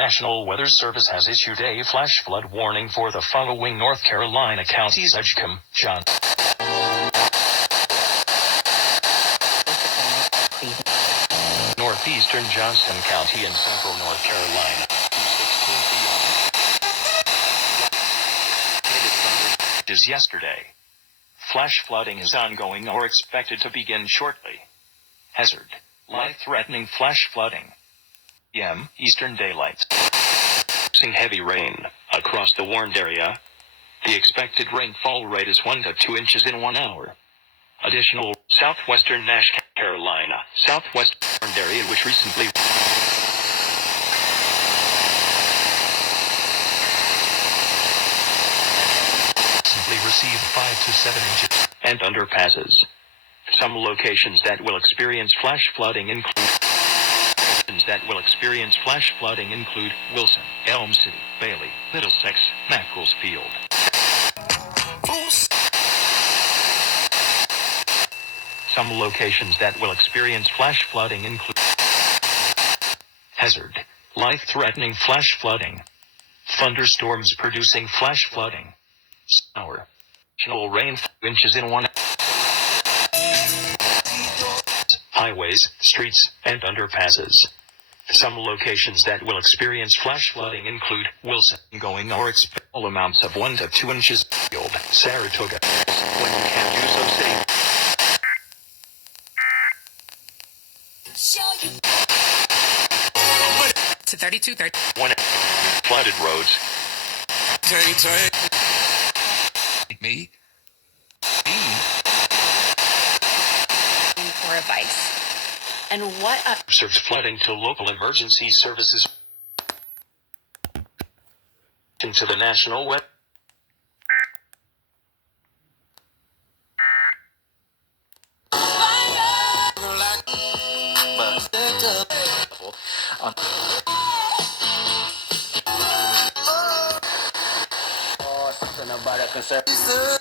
National Weather Service has issued a flash flood warning for the following North Carolina counties: Edgecombe, Johnson, northeastern Johnston County and central North Carolina. Is yesterday. Flash flooding is ongoing or expected to begin shortly. Hazard: life-threatening flash flooding. PM, Eastern Daylight. Heavy rain across the warned area. The expected rainfall rate is 1 to 2 inches in 1 hour. Additional southwestern Nash Carolina, southwestern area which recently received 5 to 7 inches, and underpasses. Some locations that will experience flash flooding include Wilson, Elm City, Bailey, Middlesex, Macclesfield. Some locations that will experience flash flooding include hazard: life-threatening flash flooding. Thunderstorms producing flash flooding. Shower. Rain 2 inches in 1 hour. Highways, streets, and underpasses. Some locations that will experience flash flooding include Wilson, going or all amounts of 1 to 2 inches. Field, Saratoga. When you can't do so, city. To 3230. Flooded roads. Me. For advice. And what serves flooding to local emergency services. Into the national web. Something about a concern.